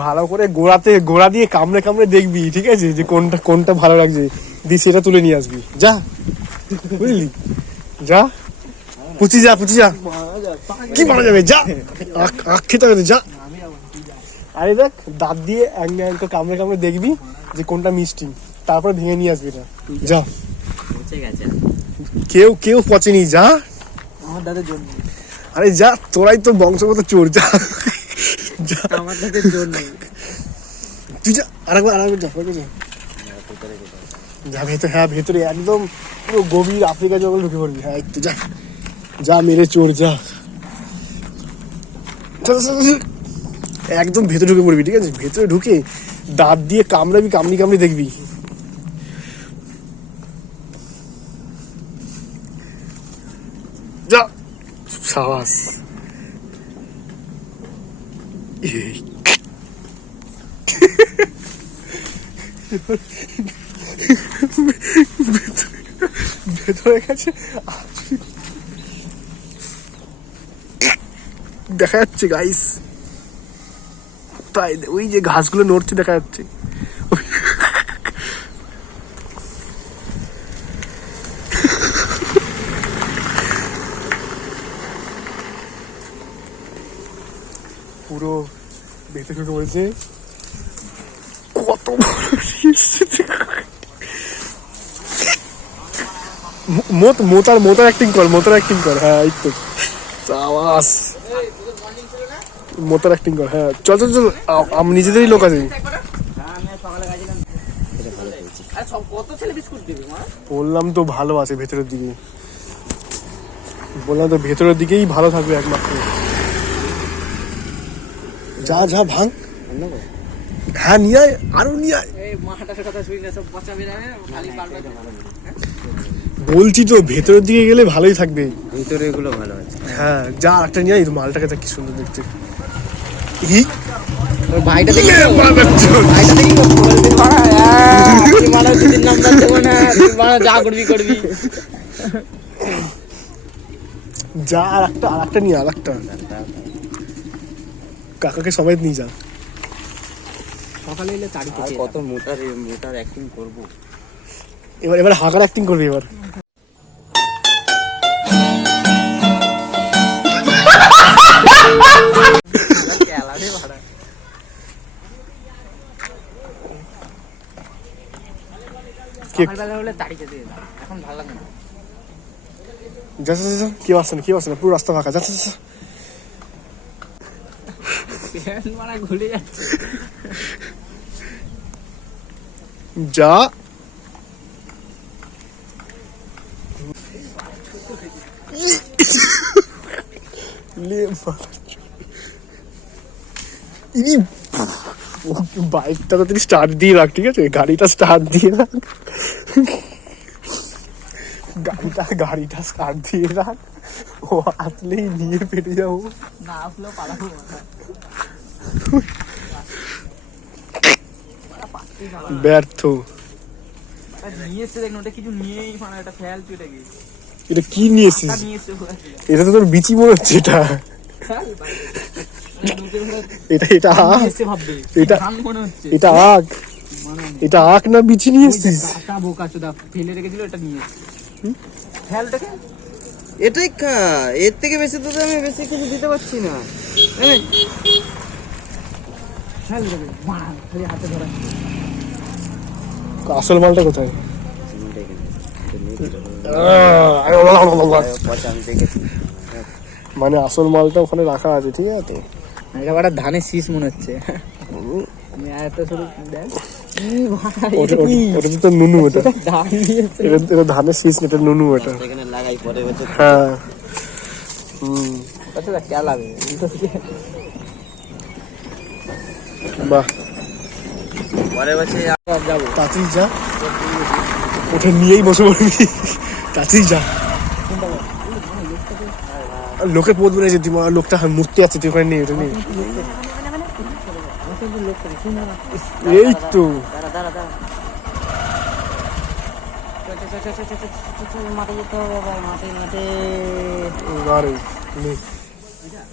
ভালো করে গোড়া দিয়ে কামড়ে কামড়ে দেখবি, ঠিক আছে, যে কোনটা ভালো লাগছে, দিয়ে সেটা তুলে নিয়ে আসবি। যা, বুঝলি, যা পুচি যা। কি মারা যাবে, যা, আখ খেতে হবে, যা। আরে দেখ, দাঁত দিয়ে একটা কামড়ে কামড়ে দেখবি যে কোনটা মিষ্টি, তারপর ভেঙে নিয়ে আসবি না। যা, কেউ পচেনি, যা। আমার দাদের জন্য। আরে যা, তোরাই তো বংশগত চোর, যা। আমার দাদের জন্য তুই যা, আরেকবার যা, যা ভেতরে। হ্যাঁ, ভেতরে একদম পুরো গভীর আফ্রিকা জঙ্গল ঢুকে পড়বি। হ্যাঁ, একটু যা মেরে চোর, যা একদম ভেতরে ঢুকে পড়বি, ঠিক আছে। ভেতরে ঢুকে দাঁত দিয়ে কামড়ি দেখবি। যা, সাবাস। ভেতরে গেছে, দেখা যাচ্ছে গাইস, তাই ওই যে ঘাসগুলো নড়ছে দেখা যাচ্ছে। পুরো ভেতরে ঢুকে পড়েছে। কত মোতার অ্যাক্টিং কর। হ্যাঁ, এই তো সাবাস, মোতার অ্যাক্টিং কর। হ্যাঁ, চল নিজেদেরই লোক আছে। বললাম তো ভালো আছে ভেতরের দিকে, ভেতরের দিকেই ভালো থাকবে একমাত্র। যা ভাঙ। হ্যাঁ, নিয়ে আয়, আরো নিয়ে আয়। বলছি তো ভেতরের দিকে গেলে ভালোই থাকবে, ভিতরে এগুলো ভালো আছে। হ্যাঁ, যা একটা নিয়ে আয়। মালটাকে দেখ কি সুন্দর দেখতে। ভাইটা দেখি, যা করবি। যা, আর একটা নিয়ে, কাকাকে সবাই নিয়ে যা। সকালে এলে কত মোটার অ্যাক্টিং করবো। এবার হাঁকার অ্যাক্টিং করবি এবার। কেউ আসছে না, পুরো রাস্তা ফাঁকা। যা, বাইকটা তো তুই স্টার্ট দিয়ে রাখ, ঠিক আছে, গাড়িটা স্টার্ট দিয়ে রাখ, গাড়িটা স্টার্ট দিয়ে রাখ। ও আসলেই নিয়ে পেটে যাবো, না আসলেও পালাবো। ব্যর্থ। এটা কি নিয়ে এসেছিস? এটা তো তোর বিচি মনে হচ্ছে। এটা আখ না বিচি নিয়ে এসেছিস? এটাই খা, এর থেকে বেশি তো আমি বেশি কিছু দিতে পারছি না। আসল মালটা কোথায়? মানে আসল মালটা ওখানে রাখা আছে, ঠিক আছে। এটা একটা ধানের শীষ মনে হচ্ছে। ওটা তো নুনু, এটা ধানের শীষ, এটা নুনু, এটা হ্যাঁ। বাহ, তাড়াতাড়ি যা, ওটা নিয়েই বসে পড়বি, তাড়াতাড়ি যা। লোকের পথ বলেছে, লোকটা মূর্তি আছে, তুই ওখানে নিয়ে, ওটা নিয়ে। এই তো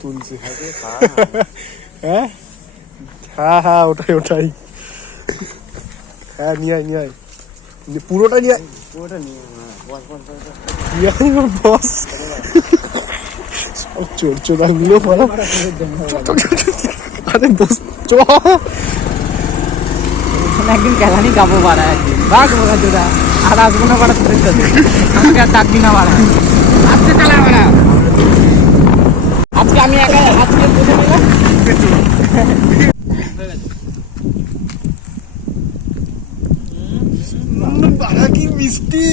তুলছি। হ্যাঁ, হ্যাঁ ওটাই হ্যাঁ নিয়ে আয় পুরোটা নিয়ে আয় ওটা নিয়ে বস বস বস নিয়ে আয় বস সব চোরা গুলো বলো আরে বস চ একদিন কেলানি গাবো বাড়া একদিন বাঘ বোকা চোরা আর আসবো না বাড়া তোদের সাথে আমাকে আর ডাকবি না বাড়া আজকে চালা বাড়া আজকে আমি একা আজকে বুঝে নিলাম বাড়া কি মিষ্টি